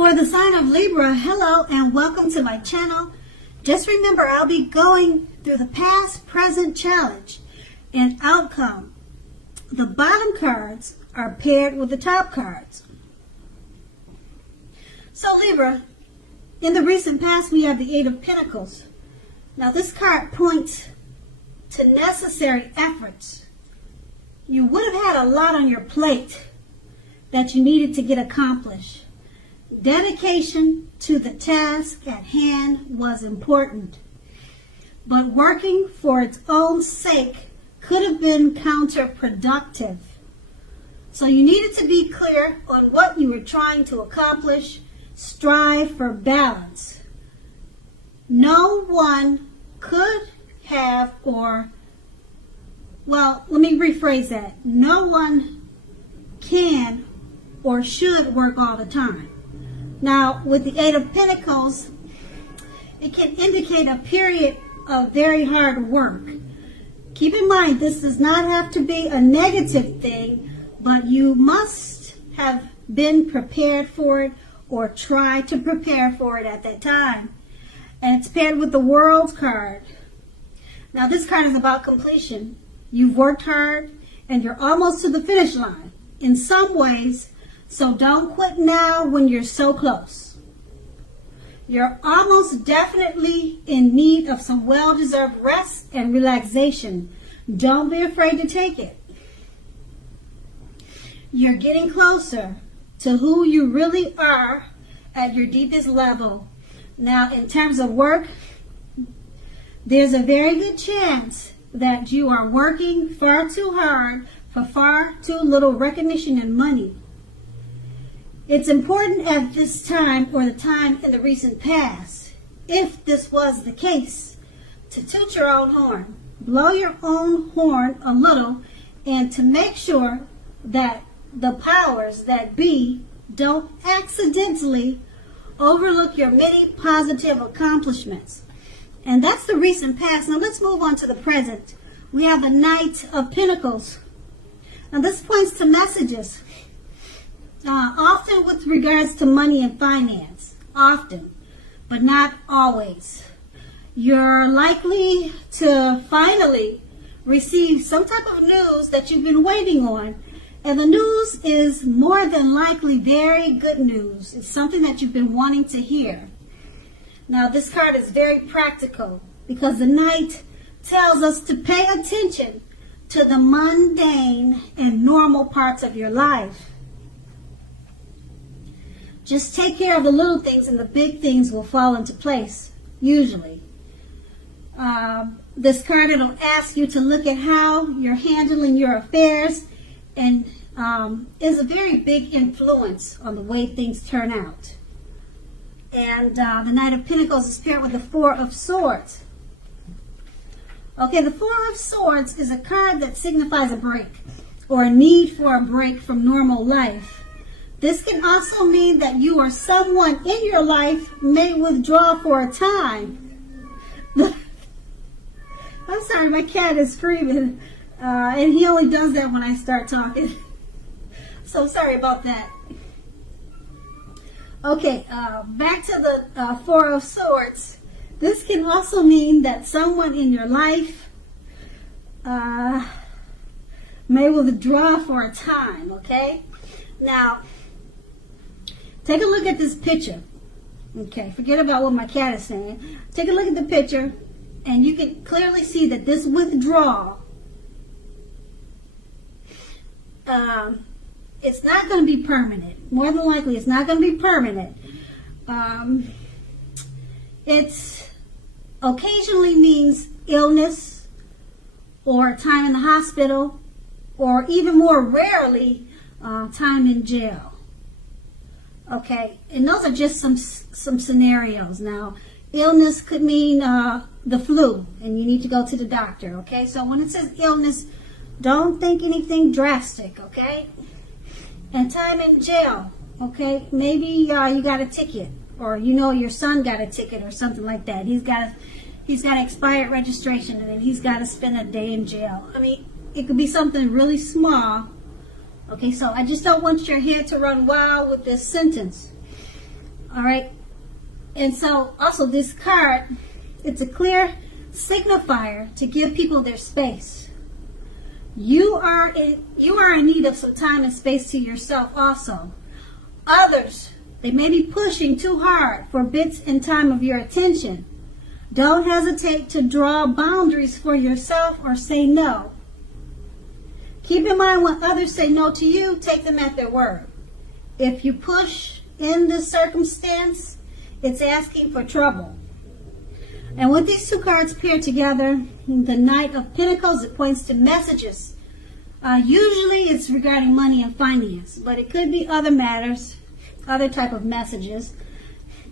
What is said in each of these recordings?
For the sign of Libra, hello and welcome to my channel. Just remember, I'll be going through the past, present challenge and outcome. The bottom cards are paired with the top cards. So Libra, in the recent past we have the Eight of Pentacles. Now this card points to necessary efforts. You would have had a lot on your plate that you needed to get accomplished. Dedication to the task at hand was important, but working for its own sake could have been counterproductive. So you needed to be clear on what you were trying to accomplish. Strive for balance. No one could have let me rephrase that. No one can or should work all the time. Now, with the Eight of Pentacles, it can indicate a period of very hard work. Keep in mind, this does not have to be a negative thing, but you must have been prepared for it or try to prepare for it at that time. And it's paired with the World card. Now, this card is about completion. You've worked hard and you're almost to the finish line in some ways. So don't quit now when you're so close. You're almost definitely in need of some well-deserved rest and relaxation. Don't be afraid to take it. You're getting closer to who you really are at your deepest level. Now, in terms of work, there's a very good chance that you are working far too hard for far too little recognition and money. It's important at this time, or the time in the recent past, if this was the case, to toot your own horn, blow your own horn a little, and to make sure that the powers that be don't accidentally overlook your many positive accomplishments. And that's the recent past. Now let's move on to the present. We have the Knight of Pentacles. Now this points to messages. Often with regards to money and finance. Often, but not always. You're likely to finally receive some type of news that you've been waiting on. And the news is more than likely very good news. It's something that you've been wanting to hear. Now this card is very practical because the Knight tells us to pay attention to the mundane and normal parts of your life. Just take care of the little things and the big things will fall into place, usually. This card, it'll ask you to look at how you're handling your affairs and is a very big influence on the way things turn out. And the Knight of Pentacles is paired with the Four of Swords. Okay, the Four of Swords is a card that signifies a break or a need for a break from normal life. This can also mean that you or someone in your life may withdraw for a time. I'm sorry, my cat is screaming, and he only does that when I start talking. So sorry about that. Okay, back to the Four of Swords. This can also mean that someone in your life may withdraw for a time, okay? Now, take a look at this picture. Okay, forget about what my cat is saying. Take a look at the picture, and you can clearly see that this withdrawal, it's not going to be permanent. More than likely, it's not going to be permanent. It's occasionally means illness or time in the hospital, or even more rarely, time in jail. Okay, and those are just some scenarios. Now, illness could mean the flu, and you need to go to the doctor, okay? So when it says illness, don't think anything drastic, okay? And time in jail, okay? Maybe you got a ticket, or you know your son got a ticket or something like that. He's got expired registration, and then he's got to spend a day in jail. I mean, it could be something really small. Okay, so I just don't want your head to run wild with this sentence. All right. And so also this card, it's a clear signifier to give people their space. You are in need of some time and space to yourself also. Others, they may be pushing too hard for bits and time of your attention. Don't hesitate to draw boundaries for yourself or say no. Keep in mind when others say no to you, take them at their word. If you push in this circumstance, it's asking for trouble. And with these two cards paired together, the Knight of Pentacles, it points to messages. Usually it's regarding money and finance, but it could be other matters, other type of messages.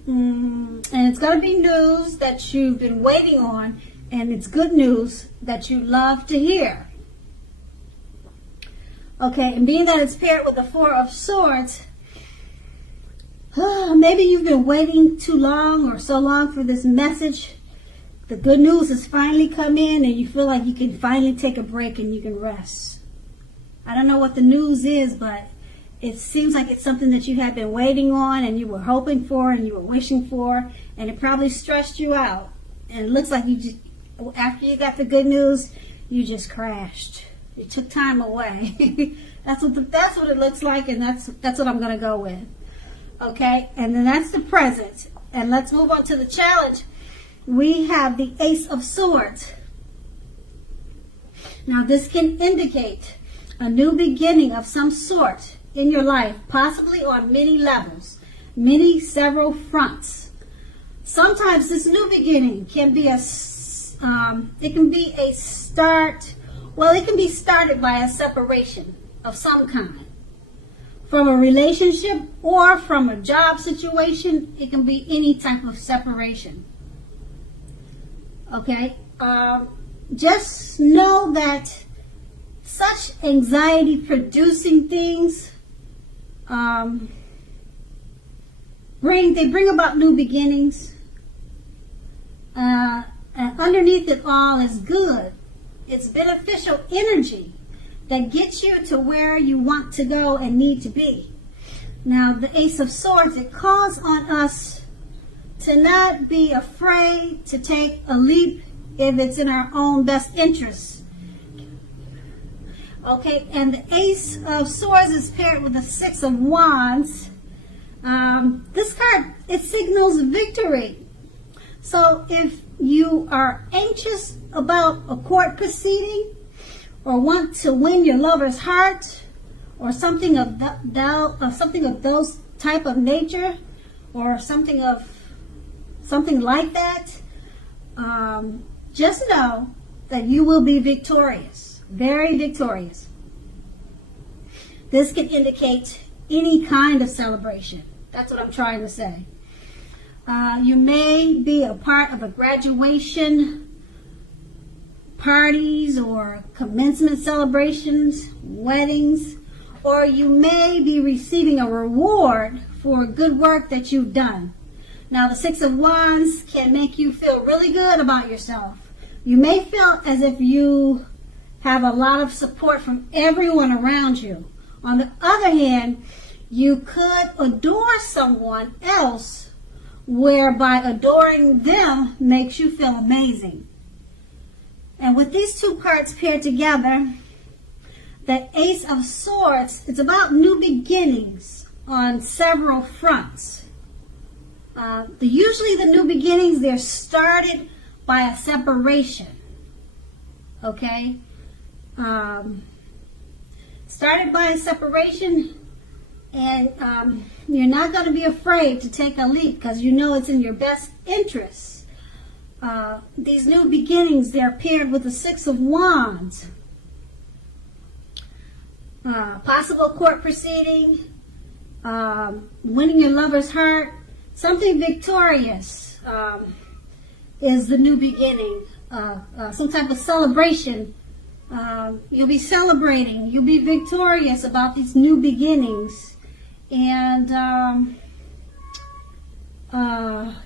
And it's going to be news that you've been waiting on, and it's good news that you love to hear. Okay, and being that it's paired with the Four of Swords, maybe you've been waiting too long or so long for this message. The good news has finally come in and you feel like you can finally take a break and you can rest. I don't know what the news is, but it seems like it's something that you had been waiting on and you were hoping for and you were wishing for, and it probably stressed you out. And it looks like you just, after you got the good news, you just crashed. You took time away. That's what it looks like, and that's what I'm going to go with. Okay, and then that's the present. And let's move on to the challenge. We have the Ace of Swords. Now this can indicate a new beginning of some sort in your life, possibly on many levels, several fronts. Sometimes this new beginning can be a start. Well, it can be started by a separation of some kind. From a relationship or from a job situation, it can be any type of separation. Okay? Just know that such anxiety-producing things bring about new beginnings. And underneath it all is good. It's beneficial energy that gets you to where you want to go and need to be. Now, the Ace of Swords, it calls on us to not be afraid to take a leap if it's in our own best interests. Okay, and the Ace of Swords is paired with the Six of Wands. This card, it signals victory. So if you are anxious about a court proceeding or want to win your lover's heart or something of those type of nature or something like that, just know that you will be victorious, very victorious. This can indicate any kind of celebration. That's what I'm trying to say. You may be a part of a graduation parties or commencement celebrations, weddings, or you may be receiving a reward for good work that you've done. Now, the Six of Wands can make you feel really good about yourself. You may feel as if you have a lot of support from everyone around you. On the other hand, you could adore someone else, whereby adoring them makes you feel amazing. And with these two cards paired together, the Ace of Swords, it's about new beginnings on several fronts. Usually the new beginnings, they're started by a separation. Okay? Started by a separation, and you're not going to be afraid to take a leap because you know it's in your best interest. These new beginnings, they're paired with the Six of Wands. Possible court proceeding, winning your lover's heart, something victorious is the new beginning. Some type of celebration. You'll be celebrating. You'll be victorious about these new beginnings. And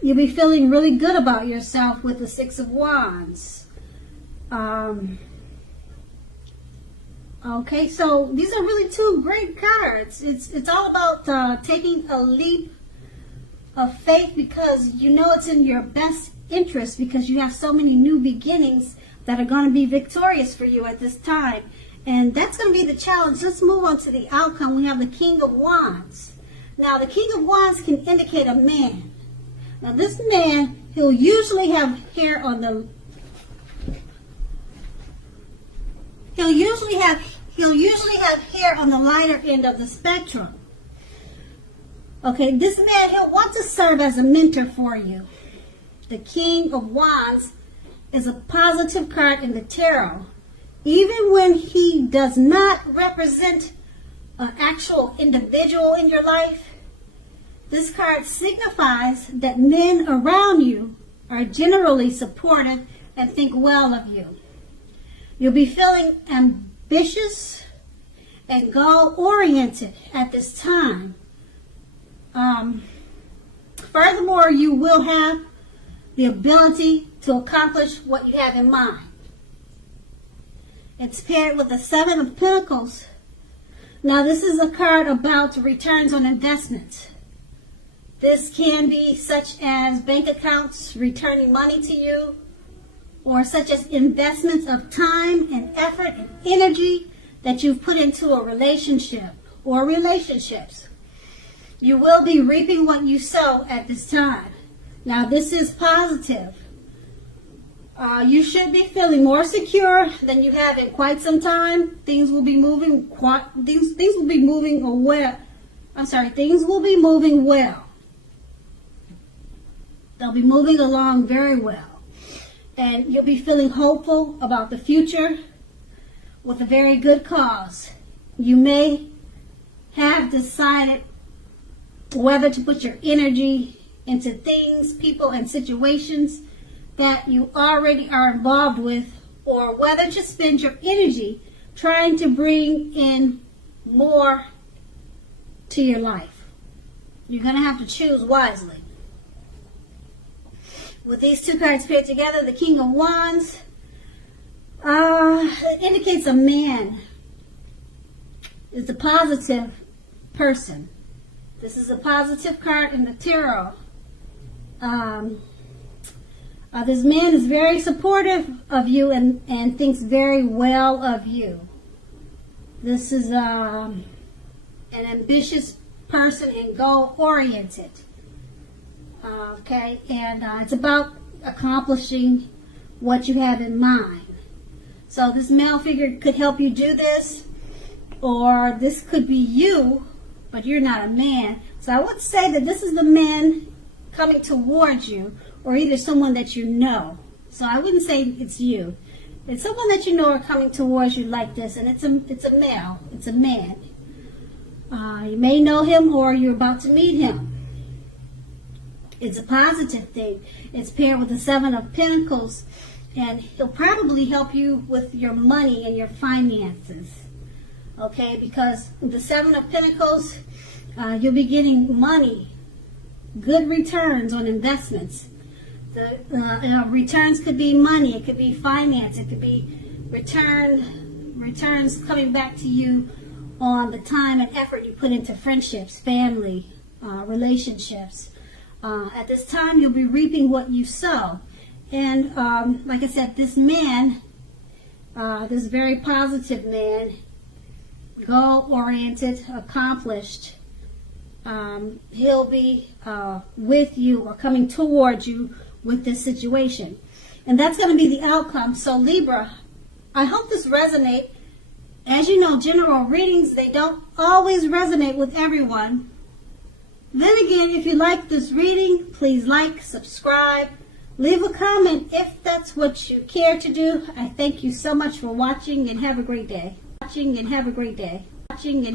you'll be feeling really good about yourself with the Six of Wands. Okay, so these are really two great cards. It's all about taking a leap of faith because you know it's in your best interest because you have so many new beginnings that are going to be victorious for you at this time. And that's going to be the challenge. Let's move on to the outcome. We have the King of Wands. Now, the King of Wands can indicate a man. Now, this man, he'll usually have hair on the... He'll usually have hair on the lighter end of the spectrum. Okay, this man, he'll want to serve as a mentor for you. The King of Wands is a positive card in the tarot. Even when he does not represent an actual individual in your life, this card signifies that men around you are generally supportive and think well of you. You'll be feeling ambitious and goal-oriented at this time. Furthermore, you will have the ability to accomplish what you have in mind. It's paired with the Seven of Pentacles. Now, this is a card about returns on investments. This can be such as bank accounts returning money to you, or such as investments of time and effort and energy that you've put into a relationship or relationships. You will be reaping what you sow at this time. Now, this is positive. You should be feeling more secure than you have in quite some time. Things will be moving well. Things will be moving well. They'll be moving along very well. And you'll be feeling hopeful about the future with a very good cause. You may have decided whether to put your energy into things, people, and situations that you already are involved with, or whether to spend your energy trying to bring in more to your life. You're going to have to choose wisely. With these two cards paired together, the King of Wands, it indicates a man. It's a positive person. This is a positive card in the tarot. This man is very supportive of you and thinks very well of you. This is an ambitious person and goal-oriented. Okay, and it's about accomplishing what you have in mind. So this male figure could help you do this, or this could be you, but you're not a man. So I would say that this is the man coming towards you, or either someone that you know. So I wouldn't say it's you. It's someone that you know are coming towards you like this, and it's a male. It's a man. You may know him, or you're about to meet him. It's a positive thing. It's paired with the Seven of Pentacles, and he'll probably help you with your money and your finances. Okay, because the Seven of Pentacles, you'll be getting money, good returns on investments. The returns could be money, it could be finance, it could be returns coming back to you on the time and effort you put into friendships, family, relationships. At this time, you'll be reaping what you sow. And like I said, this man, this very positive man, goal-oriented, accomplished, he'll be with you or coming towards you with this situation. And that's going to be the outcome. So Libra, I hope this resonates. As you know, general readings, they don't always resonate with everyone. Then again, if you like this reading, please like, subscribe, leave a comment if that's what you care to do. I thank you so much for watching, and have a great day.